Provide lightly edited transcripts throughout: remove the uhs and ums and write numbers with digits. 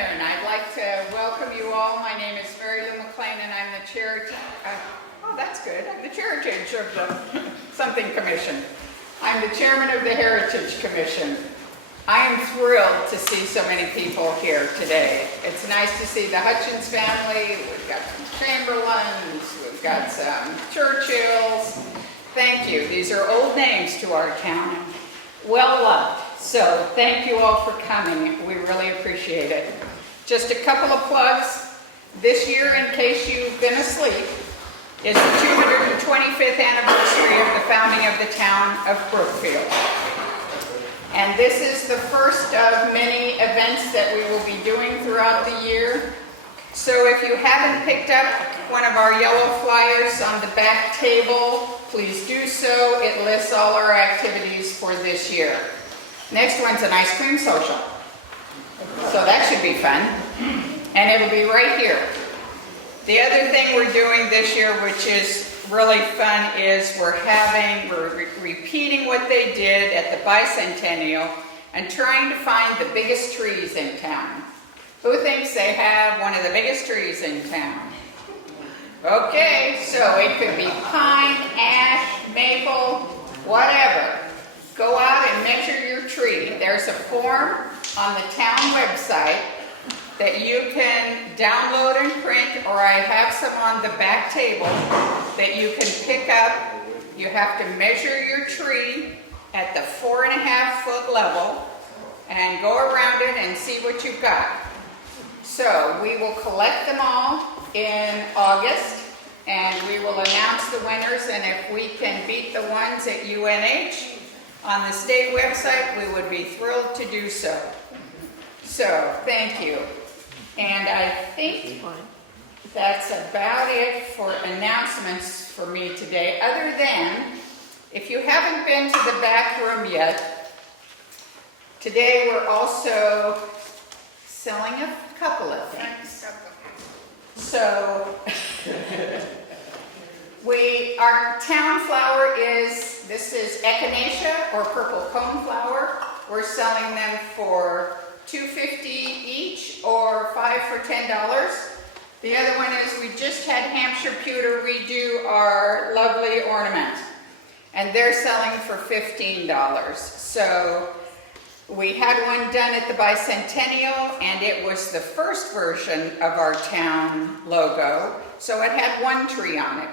afternoon. I'd like to welcome you all. My name is Mary Lou McLean and I'm the chair. Oh, that's good. I'm the chair of the something commission. I'm the chairman of the Heritage Commission. I am thrilled to see so many people here today. It's nice to see the Hutchins family. We've got some Chamberlains. We've got some Churchills. Thank you. These are old names to our town. Well loved. So thank you all for coming. We really appreciate it. Just a couple of plugs. This year, in case you've been asleep, is the 225th anniversary of the founding of the town of Brookfield. And this is the first of many events that we will be doing throughout the year. So if you haven't picked up one of our yellow flyers on the back table, please do so. It lists all our activities for this year. Next one's an ice cream social. So that should be fun. And it'll be right here. The other thing we're doing this year, which is really fun, is we're repeating what they did at the bicentennial and trying to find the biggest trees in town. Who thinks they have one of the biggest trees in town? Okay, so it could be pine, ash, maple, whatever. Go out and measure your tree. There's a form on the town website that you can download and print, or I have some on the back table that you can pick up. You have to measure your tree at the 4.5-foot level and go around it and see what you've got. So we will collect them all in August and we will announce the winners, and if we can beat the ones at UNH on the state website, we would be thrilled to do so. So thank you. And I think that's about it for announcements for me today, other than, if you haven't been to the back room yet, today we're also selling a couple of things. So, our town flower is, this is echinacea or purple cone flower. We're selling them for $2.50 each or 5 for $10. The other one is we just had Hampshire pewter redo our lovely ornament, and they're selling for $15. So we had one done at the bicentennial, and it was the first version of our town logo, so it had one tree on it.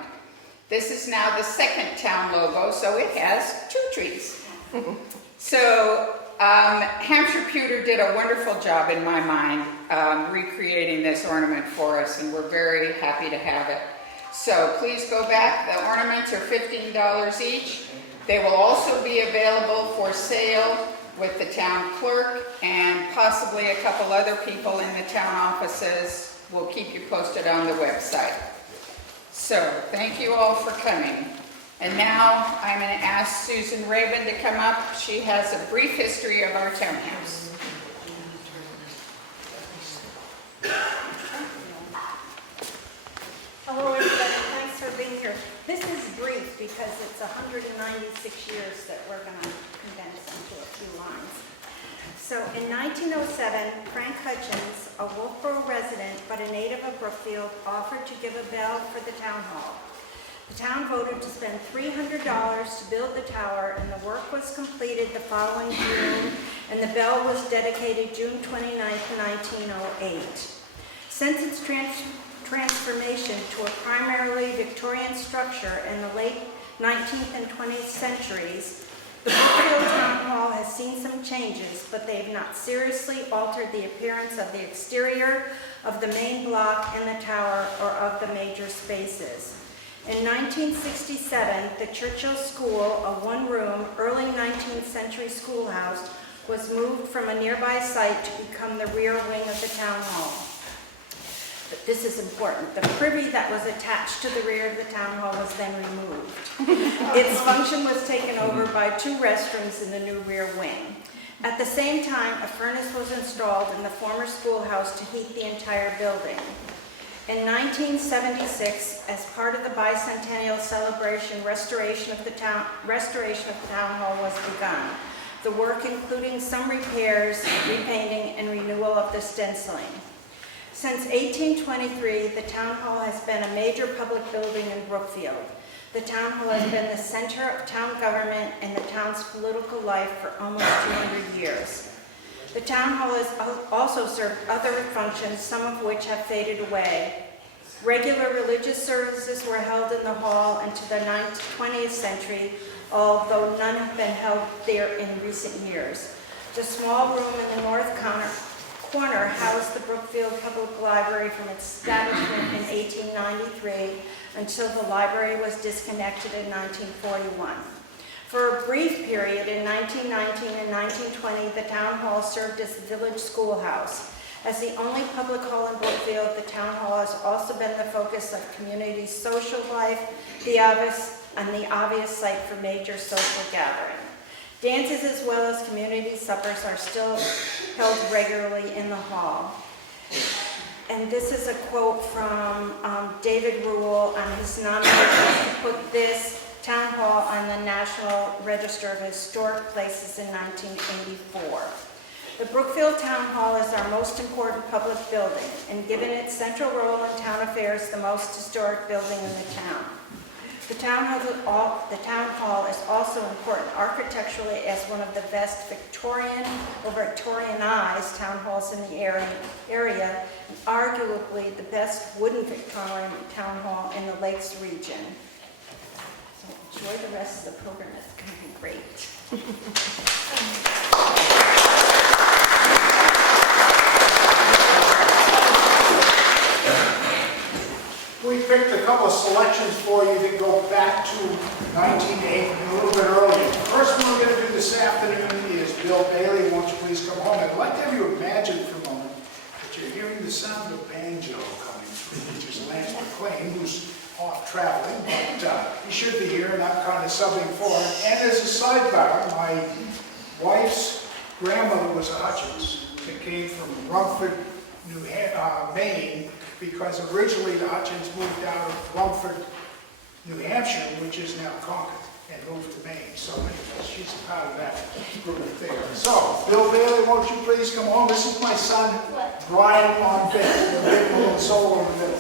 This is now the second town logo, so it has 2 trees. So Hampshire pewter did a wonderful job in my mind recreating this ornament for us, and we're very happy to have it. So please go back. The ornaments are $15 each. They will also be available for sale with the town clerk and possibly a couple other people in the town offices. We'll keep you posted on the website. So thank you all for coming. And now I'm going to ask Susan Rabin to come up. She has a brief history of our townhouse. Hello everybody, thanks for being here. This is brief because it's 196 years that we're going to condense into a few lines. So in 1907, Frank Hutchins, a Wolfboro resident but a native of Brookfield, offered to give a bell for the town hall. The town voted to spend $300 to build the tower, and the work was completed the following June, and the bell was dedicated June 29, 1908. Since its transformation to a primarily Victorian structure in the late 19th and 20th centuries, the Brookfield Town Hall has seen some changes, but they have not seriously altered the appearance of the exterior of the main block in the tower or of the major spaces. In 1967, the Churchill School, a one-room, early 19th century schoolhouse, was moved from a nearby site to become the rear wing of the town hall. But this is important. The privy that was attached to the rear of the town hall was then removed. Its function was taken over by 2 restrooms in the new rear wing. At the same time, a furnace was installed in the former schoolhouse to heat the entire building. In 1976, as part of the bicentennial celebration, restoration of the town hall was begun. The work including some repairs, repainting, and renewal of the stenciling. Since 1823, the Town Hall has been a major public building in Brookfield. The Town Hall has been the center of town government and the town's political life for almost 200 years. The Town Hall has also served other functions, some of which have faded away. Regular religious services were held in the hall into the 20th century, although none have been held there in recent years. The small room in the north corner housed the Brookfield Public Library from its establishment in 1893 until the library was disconnected in 1941. For a brief period in 1919 and 1920, the Town Hall served as the village schoolhouse. As the only public hall in Brookfield, the Town Hall has also been the focus of community social life, the obvious site for major social gathering. Dances as well as community suppers are still held regularly in the hall. And this is a quote from David Rule on his nomination to put this Town Hall on the National Register of Historic Places in 1984. The Brookfield Town Hall is our most important public building, and given its central role in town affairs, the most historic building in the town. The Town Hall is also important architecturally as one of the best Victorian or Victorianized town halls in the area, and arguably the best wooden Victorian town hall in the Lakes region. So enjoy the rest of the program, it's going to be great. We picked a couple of selections for you that go back to 1980, a little bit earlier. The first one we're going to do this afternoon is Bill Bailey, Won't You Please Come Home. I'd like to have you imagine for a moment that you're hearing the sound of a banjo coming through, which is Lance McLean, who's off traveling, but he should be here, and I'm kind of subbing for him. And as a sidebar, my wife's grandmother was a Hutchins that came from Rumford, Maine, because originally the Hutchins moved out of Rumford, New Hampshire, which is now Concord, and moved to Maine. So anyway, she's a part of that group there. So, Bill Bailey, won't you please come home? This is my son, Brian, on bass. We'll give him a little solo in the middle.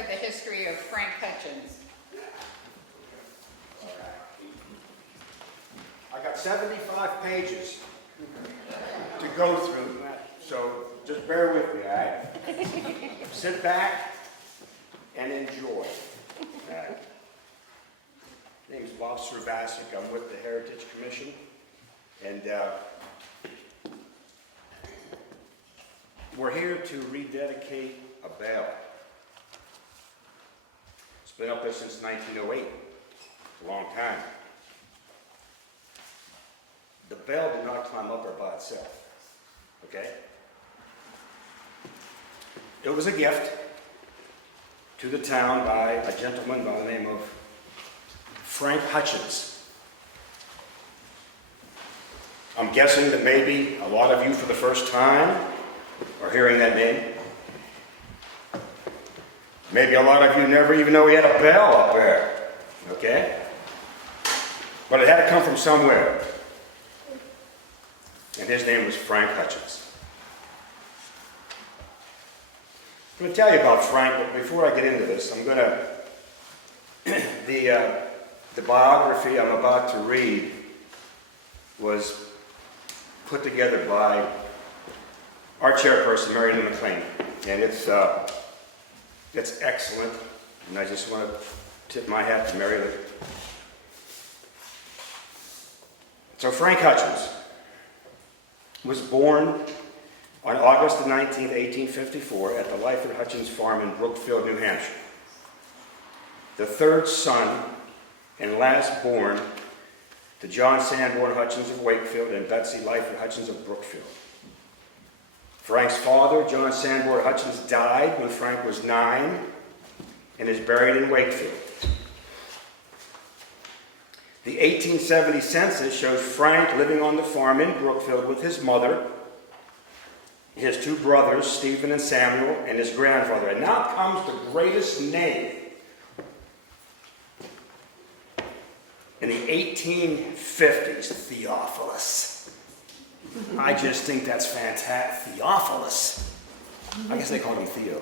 of the history of Frank Hutchins. I got 75 pages to go through, so just bear with me, all right? Sit back and enjoy. All right. My name is Bob Servasic. I'm with the Heritage Commission, and we're here to rededicate a bell. It's been up there since 1908, a long time. The bell did not climb up there by itself, okay? It was a gift to the town by a gentleman by the name of Frank Hutchins. I'm guessing that maybe a lot of you for the first time are hearing that name. Maybe a lot of you never even know he had a bell up there, okay? But it had to come from somewhere. And his name was Frank Hutchins. I'm going to tell you about Frank, but before I get into this, I'm going to, the biography I'm about to read was put together by our chairperson, Mary Lou McLean, and it's excellent, and I just want to tip my hat to Mary Lou. So Frank Hutchins was born on August 19, 1854, at the Lyford Hutchins farm in Brookfield, New Hampshire. The third son and last born to John Sanborn Hutchins of Wakefield and Betsy Lyford Hutchins of Brookfield. Frank's father, John Sanborn Hutchins, died when Frank was 9 and is buried in Wakefield. The 1870 census shows Frank living on the farm in Brookfield with his mother, his two brothers, Stephen and Samuel, and his grandfather. And now comes the greatest name. In the 1850s, Theophilus. I just think that's fantastic. Theophilus. I guess they called him Theo.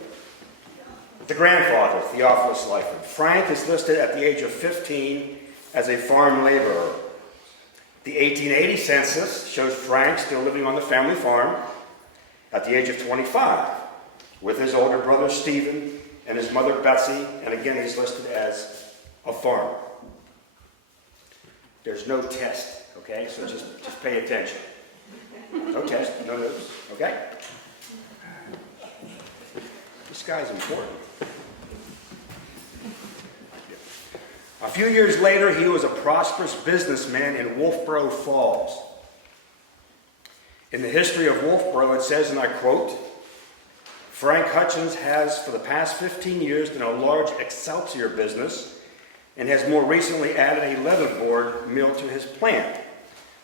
The grandfather, Theophilus Lyford. Frank is listed at the age of 15 as a farm laborer. The 1880 census shows Frank still living on the family farm at the age of 25 with his older brother Stephen and his mother Betsy, and again he's listed as a farmer. There's no test, okay? So just pay attention. No test, no notes, okay? This guy's important. A few years later, he was a prosperous businessman in Wolfboro Falls. In the history of Wolfboro, it says, and I quote, Frank Hutchins has, for the past 15 years, done a large Excelsior business and has more recently added a leatherboard mill to his plant.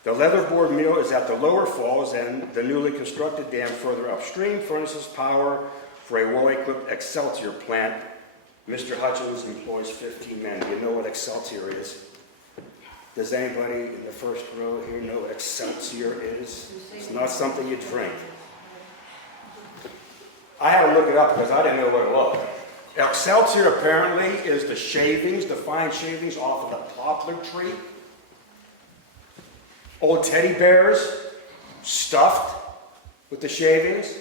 The leatherboard mill is at the lower falls, and the newly constructed dam further upstream furnishes power for a well-equipped Excelsior plant. Mr. Hutchins employs 15 men. Do you know what Excelsior is? Does anybody in the first row here know what Excelsior is? It's not something you drink. I had to look it up because I didn't know what it was. Excelsior apparently is the shavings, the fine shavings off of the poplar tree. Old teddy bears stuffed with the shavings.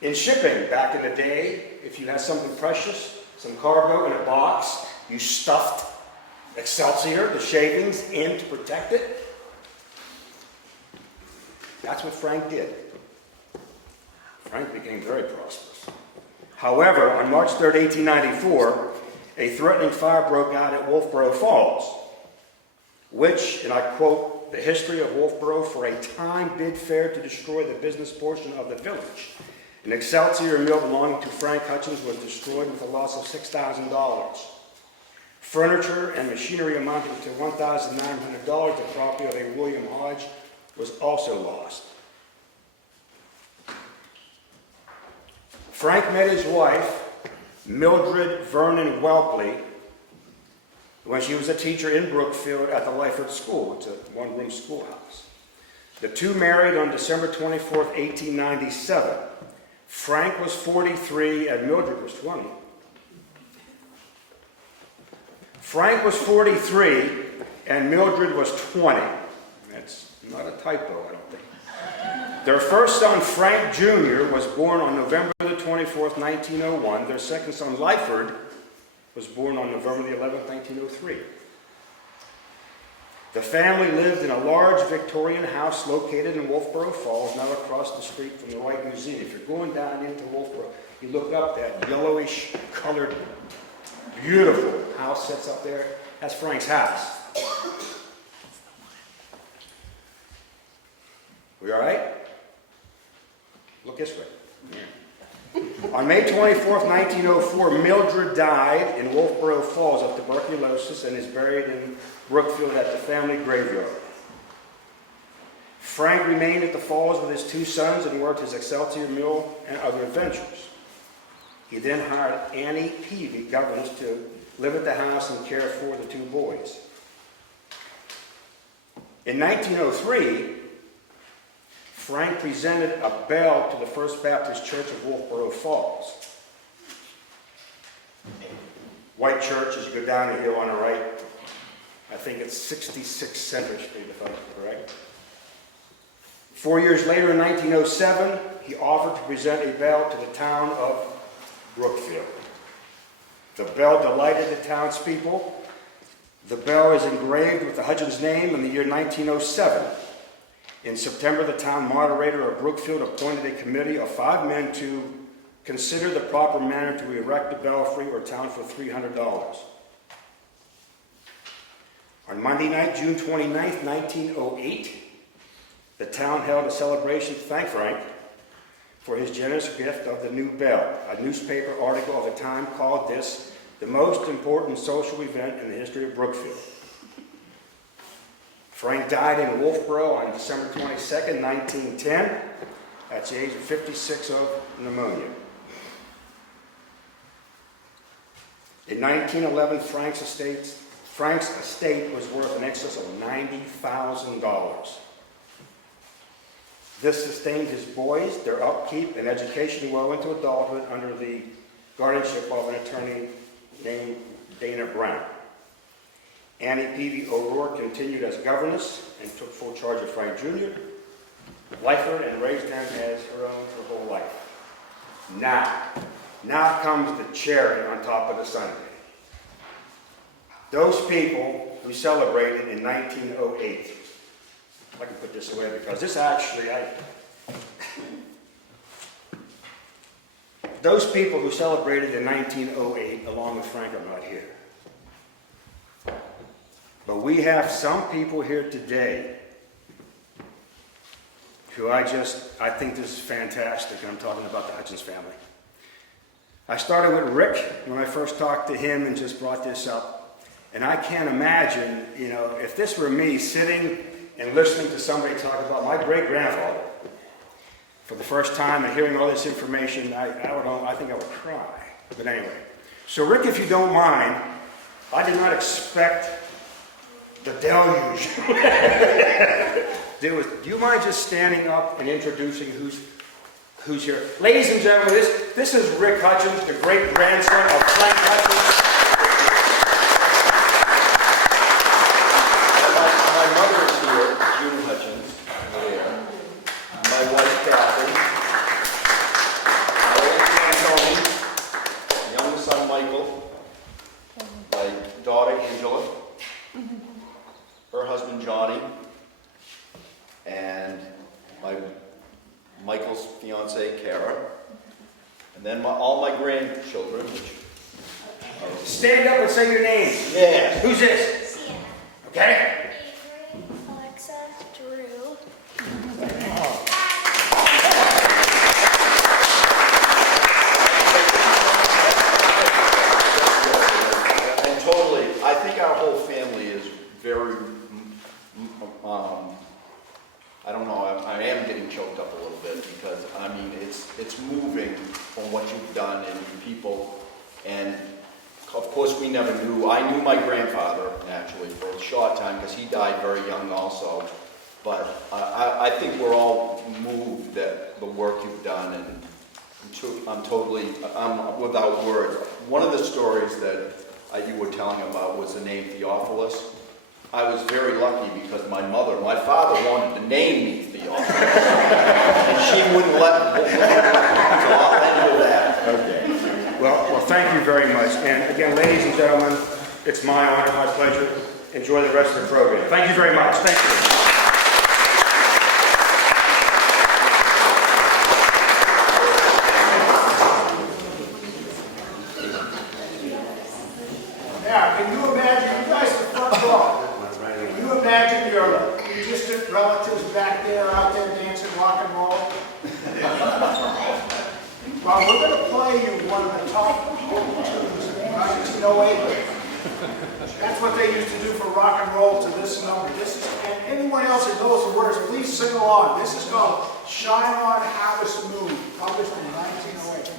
In shipping, back in the day, if you had something precious, some cargo in a box, you stuffed Excelsior, the shavings, in to protect it. That's what Frank did. Frank became very prosperous. However, on March 3rd, 1894, a threatening fire broke out at Wolfboro Falls, which, and I quote, the history of Wolfboro for a time bid fair to destroy the business portion of the village. An Excelsior mill belonging to Frank Hutchins was destroyed with a loss of $6,000. Furniture and machinery amounting to $1,900, the property of a William Hodge, was also lost. Frank met his wife, Mildred Vernon Welpley, when she was a teacher in Brookfield at the Lyford School. It's a one-room schoolhouse. The two married on December 24th, 1897. Frank was 43 and Mildred was 20. Frank was 43 and Mildred was 20. That's not a typo, I don't think. Their first son, Frank Jr., was born on November the 24th, 1901. Their second son, Lyford, was born on November the 11th, 1903. The family lived in a large Victorian house located in Wolfboro Falls, now across the street from the Wright Museum. If you're going down into Wolfboro, you look up, that yellowish colored, beautiful house sits up there. That's Frank's house. We all right? Look this way. Yeah. On May 24th, 1904, Mildred died in Wolfboro Falls of tuberculosis and is buried in Brookfield at the family graveyard. Frank remained at the falls with his two sons and worked his Excelsior Mill and other adventures. He then hired Annie Peavy, governess, to live at the house and care for the two boys. In 1903, Frank presented a bell to the First Baptist Church of Wolfboro Falls. White church, as you go down the hill on the right. I think it's 66 Center Street, if I'm correct. 4 years later, in 1907, he offered to present a bell to the town of Brookfield. The bell delighted the townspeople. The bell is engraved with the Hutchins name in the year 1907. In September, the town moderator of Brookfield appointed a committee of 5 men to consider the proper manner to erect a belfry or town for $300. On Monday night, June 29th, 1908, the town held a celebration to thank Frank for his generous gift of the new bell. A newspaper article of the time called this the most important social event in the history of Brookfield. Frank died in Wolfboro on December 22nd, 1910, at the age of 56 of pneumonia. In 1911, Frank's estate was worth in excess of $90,000. This sustained his boys, their upkeep, and education well into adulthood under the guardianship of an attorney named Dana Brown. Annie Peavy O'Rourke continued as governess and took full charge of Frank Jr., Lyford, and raised them as her own for her whole life. Now comes the cherry on top of the sundae. Those people who celebrated in 1908. I can put this away because this actually, those people who celebrated in 1908, along with Frank, are not here. But we have some people here today who I think this is fantastic, and I'm talking about the Hutchins family. I started with Rick when I first talked to him and just brought this up. And I can't imagine, if this were me sitting and listening to somebody talk about my great-grandfather for the first time and hearing all this information, I think I would cry. But anyway. So Rick, if you don't mind, I did not expect the deluge. Do you mind just standing up and introducing who's here? Ladies and gentlemen, this is Rick Hutchins, the great-grandson of Frank Hutchins. My mother is here, June Hutchins, there. My wife, Kathy. My old son, Tony. Youngest son, Michael. My daughter, Angela. Her husband, Johnny. And Michael's fiancée, Kara. And then all my grandchildren, which are... Stand up and say your name. Yeah. Who's this? Sienna. Okay. Avery, Alexa, Drew. And totally, I think our whole family is very, I don't know, I am getting choked up a little bit because, it's moving from what you've done and you people. And of course, we never knew. I knew my grandfather, actually, for a short time because he died very young also. But I think we're all moved at the work you've done, and I'm without words. One of the stories that you were telling about was the name Theophilus. I was very lucky because my father wanted to name me Theophilus, and she wouldn't let me. So I'll end with that. Okay. Well, thank you very much. And again, ladies and gentlemen, it's my honor, my pleasure. Enjoy the rest of the program. Thank you very much. Thank you. Now, can you imagine, you guys are front row. Can you imagine your distant relatives back there, out there dancing rock and roll? Well, we're going to play you one of the top tunes, 1908. That's what they used to do for rock and roll to this number. And anyone else that knows the words, please sing along. This is called Shine On Harvest Moon, published in 1908.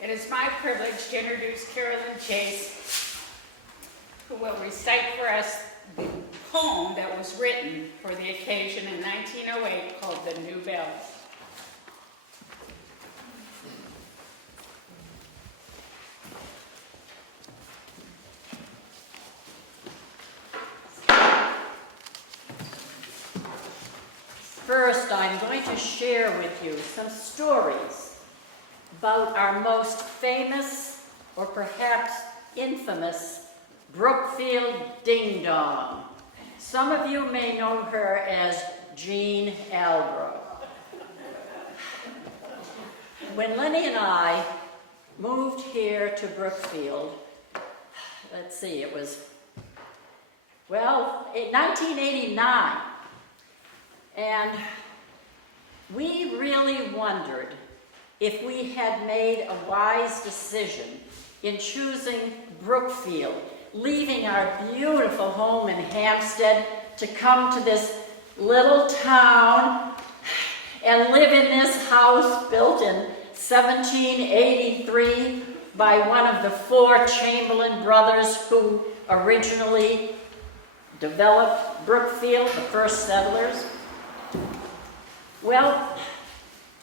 It is my privilege to introduce Carolyn Chase, who will recite for us the poem that was written for the occasion in 1908 called The New Bell. First, I'm going to share with you some stories about our most famous, or perhaps infamous, Brookfield Ding Dong. Some of you may know her as Jean Albro. When Lenny and I moved here to Brookfield, let's see, it was, well, in 1989, and we really wondered if we had made a wise decision in choosing Brookfield, leaving our beautiful home in Hampstead to come to this little town and live in this house built in 1783 by one of the four Chamberlain brothers who originally developed Brookfield, the first settlers. Well,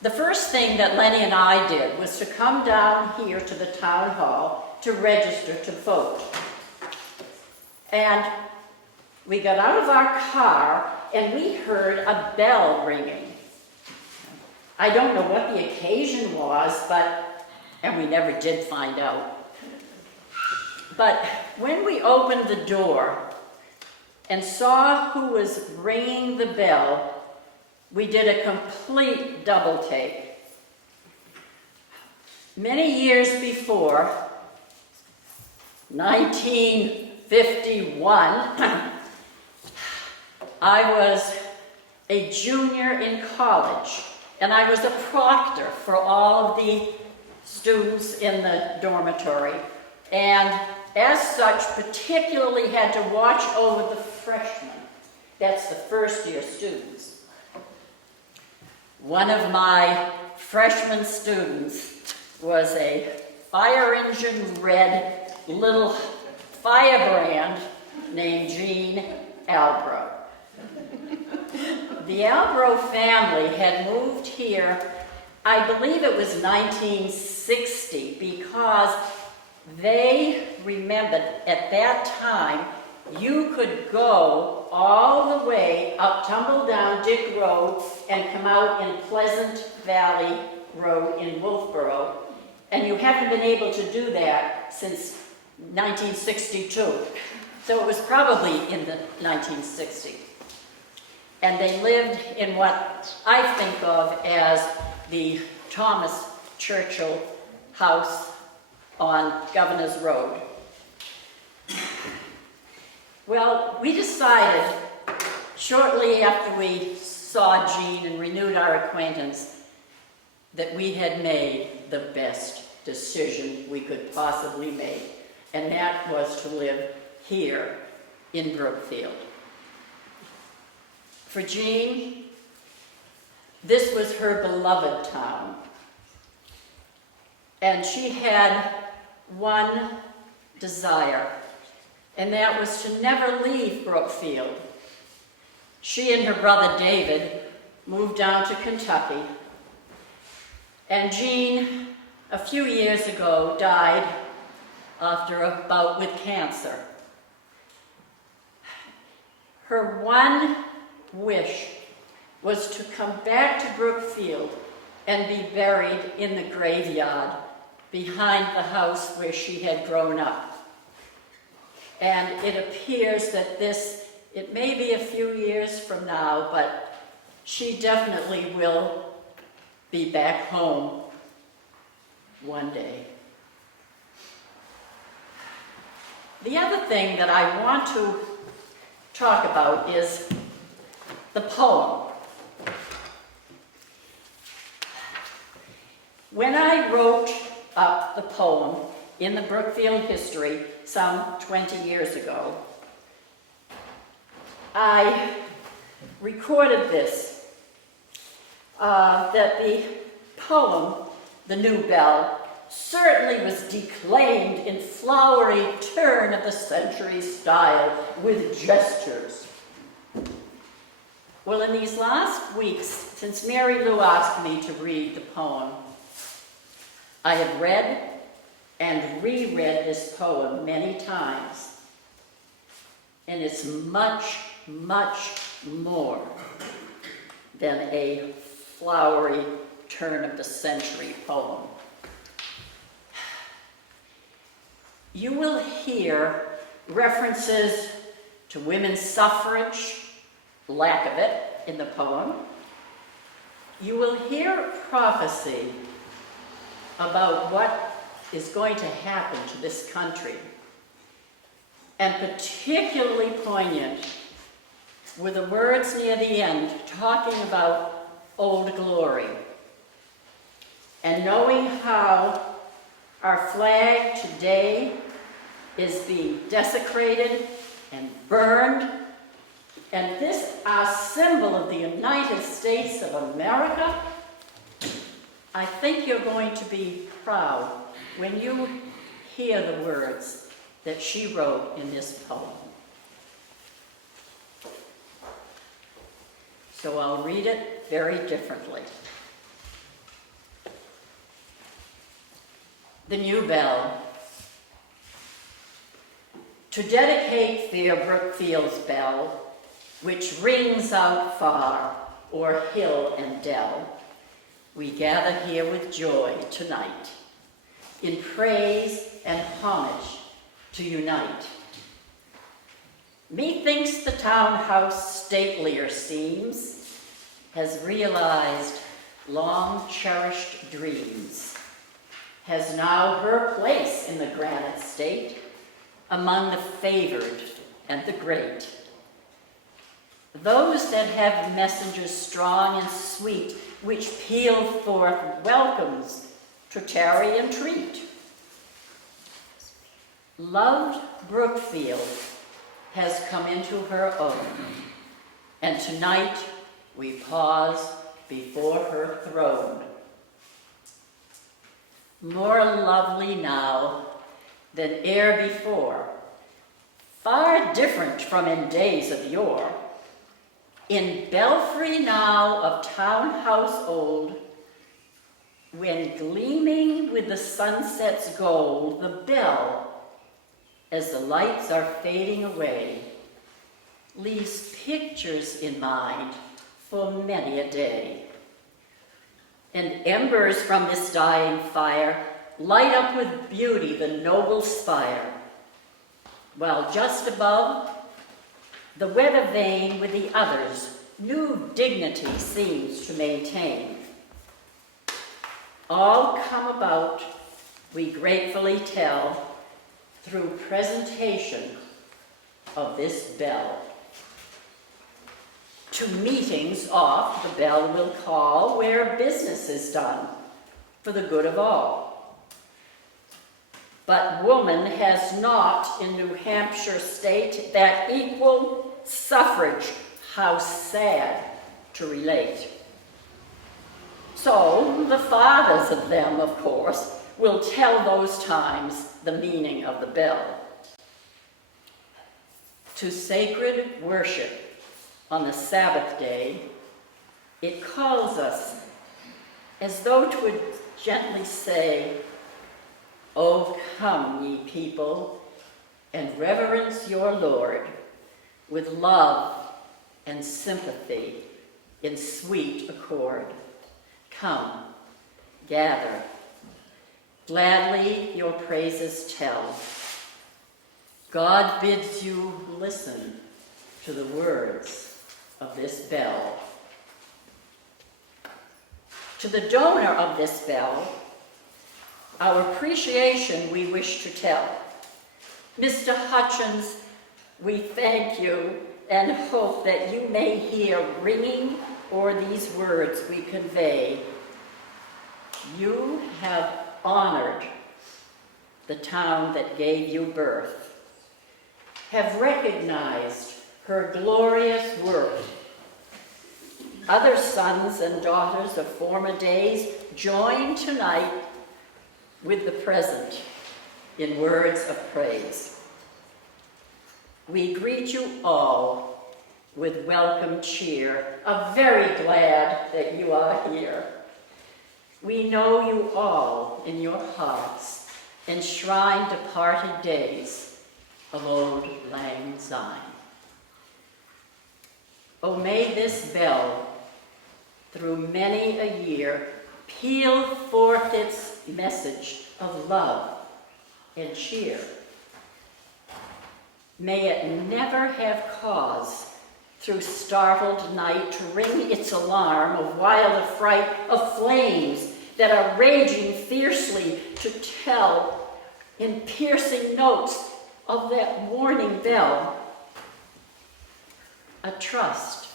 the first thing that Lenny and I did was to come down here to the town hall to register to vote. And we got out of our car and we heard a bell ringing. I don't know what the occasion was, and we never did find out. But when we opened the door and saw who was ringing the bell, we did a complete double take. Many years before, 1951, I was a junior in college, and I was a proctor for all of the students in the dormitory, and as such, particularly had to watch over the freshmen. That's the first year students. One of my freshman students was a fire engine red little firebrand named Jean Albro. The Albro family had moved here, I believe it was 1960, because they remembered at that time, you could go all the way up, tumble down Dick Road, and come out in Pleasant Valley Road in Wolfboro. And you haven't been able to do that since 1962. So it was probably in the 1960s. And they lived in what I think of as the Thomas Churchill house on Governor's Road. Well, we decided shortly after we saw Jean and renewed our acquaintance that we had made the best decision we could possibly make, and that was to live here in Brookfield. For Jean, this was her beloved town, and she had one desire, and that was to never leave Brookfield. She and her brother David moved down to Kentucky, and Jean, a few years ago, died after a bout with cancer. Her one wish was to come back to Brookfield and be buried in the graveyard behind the house where she had grown up. And it appears that it may be a few years from now, but she definitely will be back home one day. The other thing that I want to talk about is the poem. When I wrote up the poem in the Brookfield history some 20 years ago, I recorded this, that the poem, The New Bell, certainly was declaimed in flowery turn-of-the-century style with gestures. Well, in these last weeks, since Mary Lou asked me to read the poem, I have read and reread this poem many times, and it's much, much more than a flowery turn-of-the-century poem. You will hear references to women's suffrage, lack of it, in the poem. You will hear prophecy about what is going to happen to this country. And particularly poignant were the words near the end talking about Old Glory. And knowing how our flag today is being desecrated and burned, and this, our symbol of the United States of America, I think you're going to be proud when you hear the words that she wrote in this poem. So I'll read it very differently. The New Bell. To dedicate fair Brookfield's bell, which rings out far o'er hill and dell, we gather here with joy tonight, in praise and homage to unite. Methinks the townhouse statelier seems, has realized long-cherished dreams, has now her place in the granite state, among the favored and the great. Those that have messengers strong and sweet, which peal forth welcomes to tarry and treat. Loved Brookfield has come into her own, and tonight we pause before her throne. More lovely now than e'er before, far different from in days of yore, in belfry now of townhouse old, when gleaming with the sunset's gold, the bell as the lights are fading away, leaves pictures in mind for many a day. And embers from this dying fire light up with beauty the noble spire, while just above, the weather vane with the others new dignity seems to maintain. All come about, we gratefully tell, through presentation of this bell. To meetings oft the bell will call, where business is done for the good of all. But woman has not in New Hampshire state that equal suffrage, how sad to relate. So the fathers of them, of course, will tell those times the meaning of the bell. To sacred worship on the Sabbath day, it calls us as though to gently say, "O come, ye people, and reverence your Lord with love and sympathy in sweet accord. Come, gather, gladly your praises tell. God bids you listen to the words of this bell." To the donor of this bell, our appreciation we wish to tell. Mr. Hutchins, we thank you and hope that you may hear ringing o'er these words we convey. You have honored the town that gave you birth, have recognized her glorious worth. Other sons and daughters of former days join tonight with the present in words of praise. We greet you all with welcome cheer, are very glad that you are here. We know you all in your hearts, enshrine departed days of old Lang Syne. Oh, may this bell, through many a year, peal forth its message of love and cheer. May it never have cause through startled night to ring its alarm of wild affright of flames that are raging fiercely to tell in piercing notes of that warning bell a trust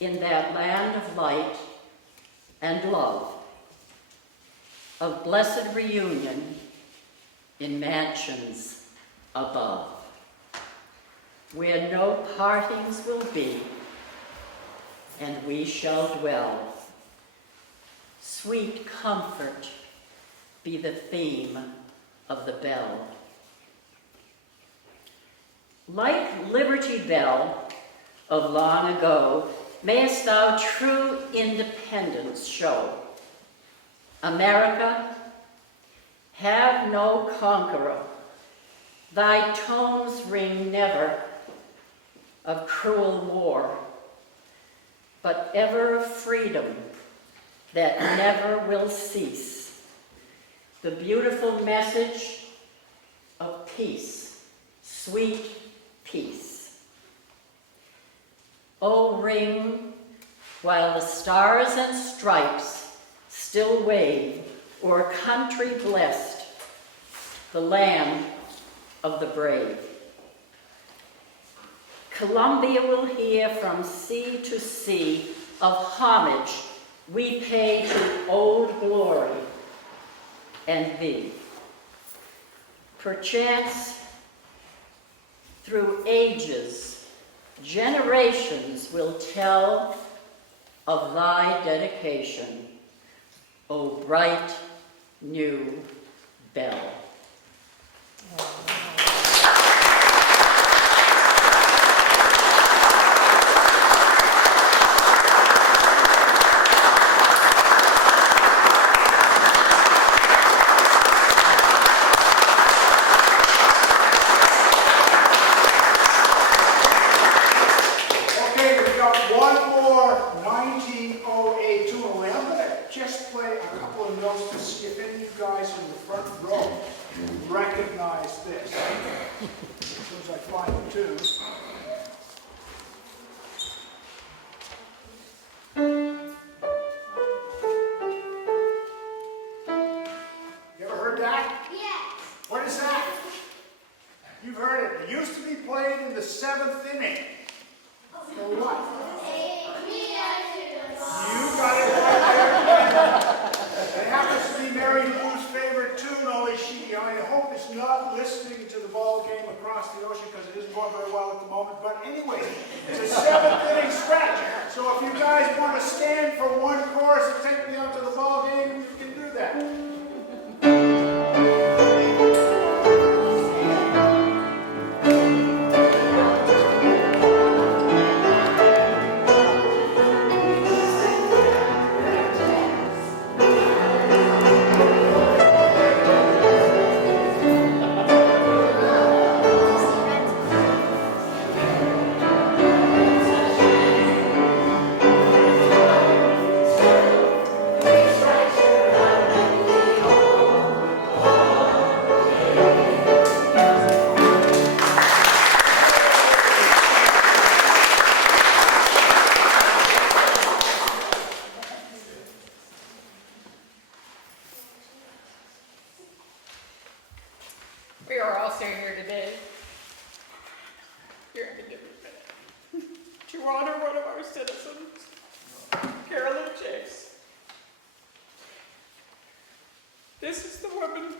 in that land of light and love, of blessed reunion in mansions above, where no partings will be, and we shall dwell. Sweet comfort be the theme of the bell. Like Liberty Bell of long ago, mayest thou true independence show. America, have no conqueror. Thy tones ring never of cruel war, but ever of freedom that never will cease. The beautiful message of peace, sweet peace. Oh, ring while the stars and stripes still wave o'er country blessed, the land of the brave. Columbia will hear from sea to sea of homage we pay to old glory and thee. Perchance through ages, generations will tell of thy dedication, O bright new bell. little notes to see if any of you guys in the front row recognize this. As soon as I find it too. You ever heard that? Yes. What is that? You've heard it. It used to be played in the 7th inning. So what? You got it right there. It happens to be Mary Lou's favorite tune, only I hope is not listening to the ball game across the ocean because it isn't going very well at the moment. But anyway, it's a 7th inning stretch. So if you guys want to stand for one chorus and take me out to the ball game, you can do that. We are also here today, here to give a minute, to honor one of our citizens, Carolyn Chase. This is the woman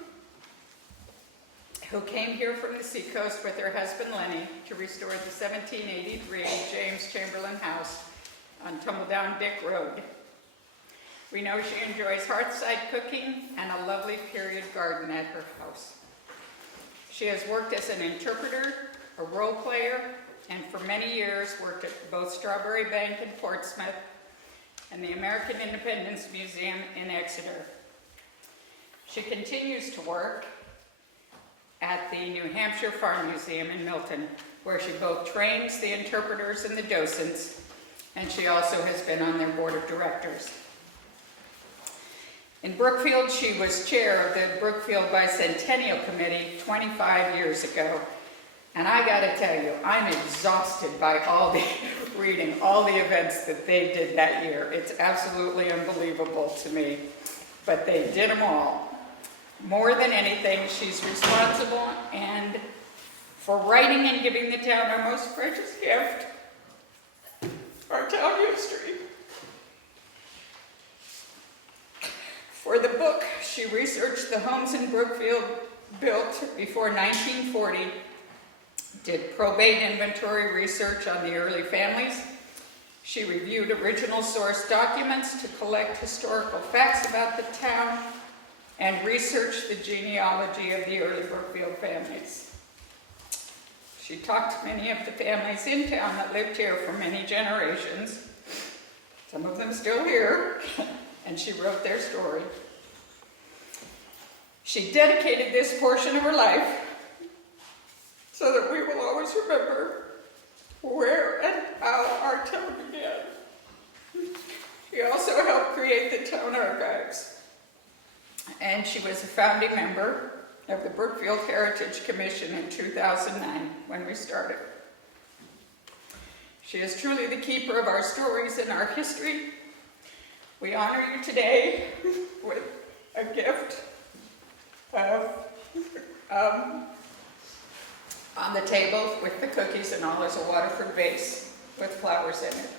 who came here from the seacoast with her husband Lenny to restore the 1783 James Chamberlain House on Tumbledown Dick Road. We know she enjoys hearthside cooking and a lovely period garden at her house. She has worked as an interpreter, a role player, and for many years worked at both Strawberry Bank in Portsmouth and the American Independence Museum in Exeter. She continues to work at the New Hampshire Farm Museum in Milton, where she both trains the interpreters and the docents, and she also has been on their board of directors. In Brookfield, she was chair of the Brookfield Bicentennial Committee 25 years ago. And I gotta tell you, I'm exhausted by reading all the events that they did that year. It's absolutely unbelievable to me, but they did them all. More than anything, she's responsible and for writing and giving the town our most precious gift, our town history. For the book, she researched the homes in Brookfield built before 1940, did probate inventory research on the early families. She reviewed original source documents to collect historical facts about the town and researched the genealogy of the early Brookfield families. She talked to many of the families in town that lived here for many generations, some of them still here, and she wrote their story. She dedicated this portion of her life so that we will always remember where and how our town began. She also helped create the town archives, and she was a founding member of the Brookfield Heritage Commission in 2009 when we started. She is truly the keeper of our stories and our history. We honor you today with a gift of, on the table with the cookies, and all is a Waterford vase with flowers in it.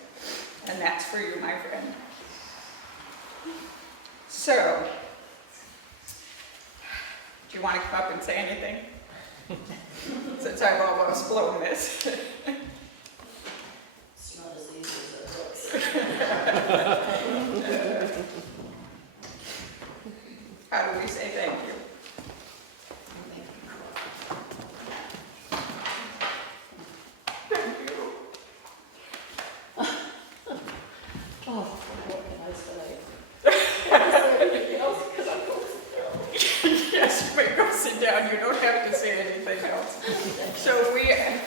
And that's for you, my friend. So, do you want to come up and say anything? Since I've almost blown this. It's not as easy as it looks. How do we say thank you? Thank you. Oh, what can I say? Can I say anything else? Because I'm going to sit Yes, you may go sit down. You don't have to say anything else. So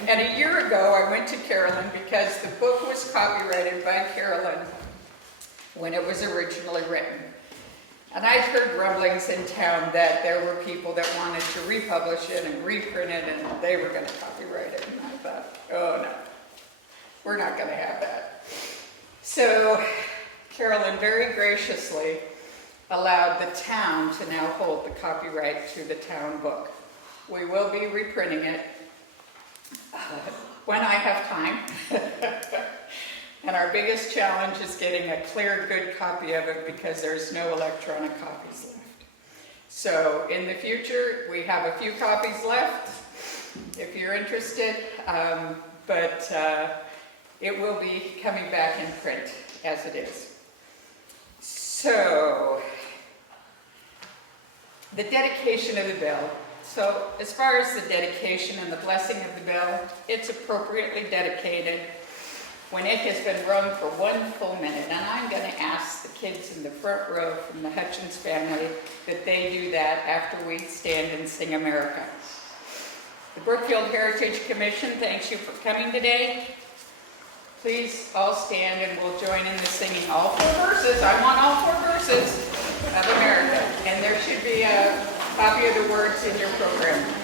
and a year ago, I went to Carolyn because the book was copyrighted by Carolyn when it was originally written. And I'd heard rumblings in town that there were people that wanted to republish it and reprint it, and they were going to copyright it. And I thought, oh no, we're not going to have that. So Carolyn very graciously allowed the town to now hold the copyright to the town book. We will be reprinting it when I have time. And our biggest challenge is getting a clear, good copy of it because there's no electronic copies left. So in the future, we have a few copies left if you're interested, but it will be coming back in print as it is. So, the dedication of the bell. So as far as the dedication and the blessing of the bell, it's appropriately dedicated when it has been rung for 1 full minute. And I'm going to ask the kids in the front row from the Hutchins family that they do that after we stand and sing America. The Brookfield Heritage Commission thanks you for coming today. Please all stand and we'll join in the singing all 4 verses. I want all 4 verses of America. And there should be a copy of the words in your program.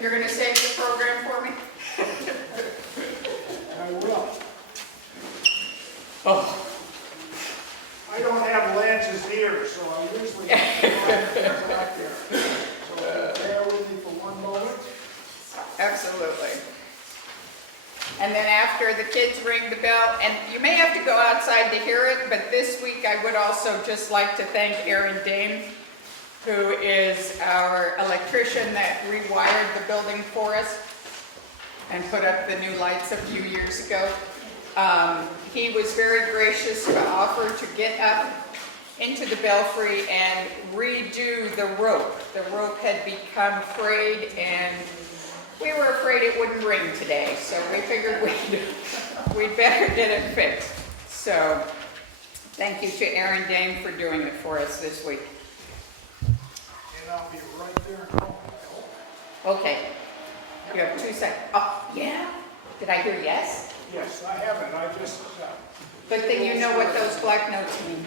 You're going to save the program for me? I will. Oh, I don't have Lance's ears, so I usually have back there. So bear with me for 1 moment. absolutely. And then after the kids ring the bell, and you may have to go outside to hear it, but this week I would also just like to thank Aaron Dane, who is our electrician that rewired the building for us and put up the new lights a few years ago. He was very gracious to offer to get up into the belfry and redo the rope. The rope had become frayed and we were afraid it wouldn't ring today, so we figured we'd better get it fixed. So thank you to Aaron Dane for doing it for us this week. And I'll be right there. Okay, you have 2 seconds. Oh, yeah? Did I hear yes? Yes, I haven't. I just... Good thing you know what those black notes mean.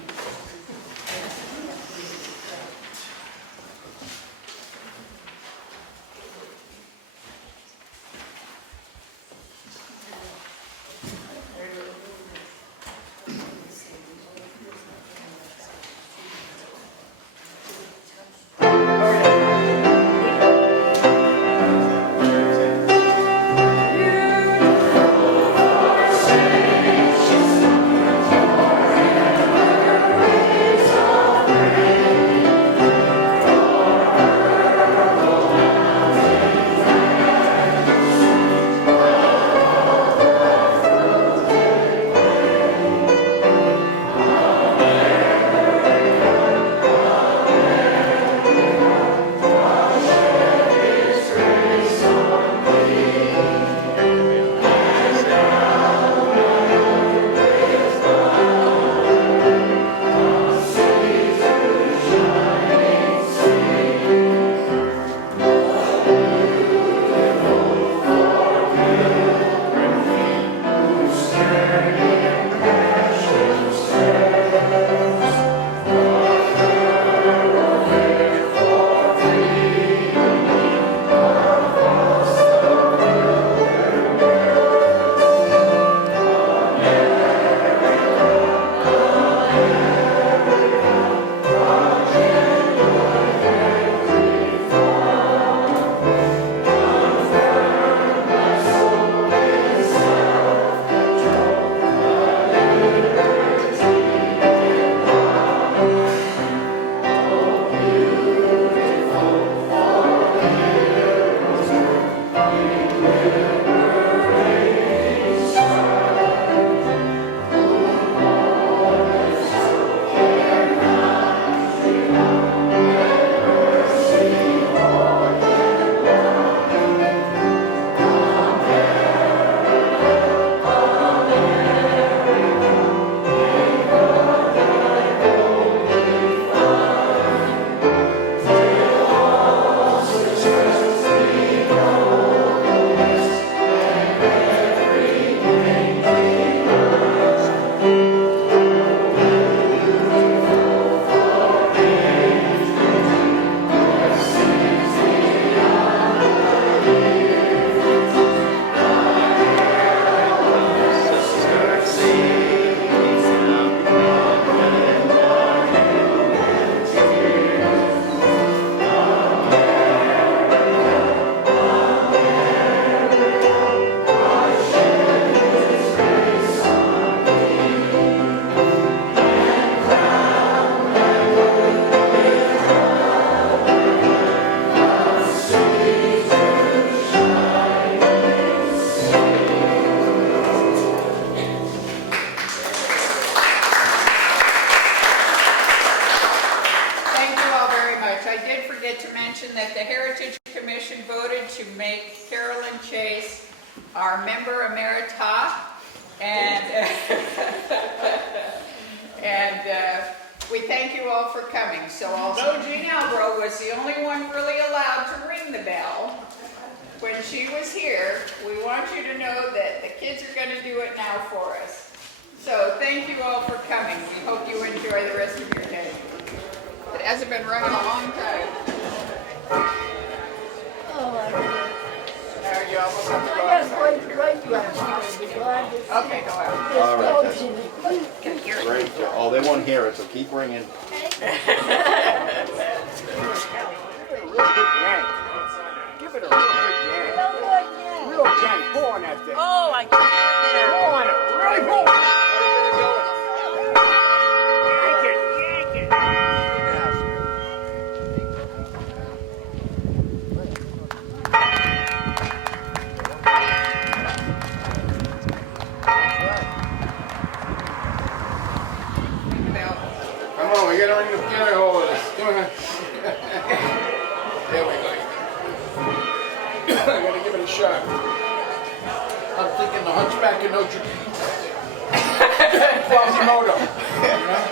member emerita, and we thank you all for coming. So although Jean Albro was the only one really allowed to ring the bell when she was here, we want you to know that the kids are going to do it now for us. So thank you all for coming. We hope you enjoy the rest of your day. It hasn't been running a long time. Now you almost have to go outside. Okay, go out. All right, great. Oh, they won't hear it, so keep ringing. Give it a real good yank. Real yank. Pull on that thing. Oh, I can hear Pull on it. Really pull. Yank it. Yank it. Bell. Come on, we gotta get a hold of this. Come on. There we go. I gotta give it a shot. I'm thinking the Hunchback of Notre Dame. Quasimodo. You know?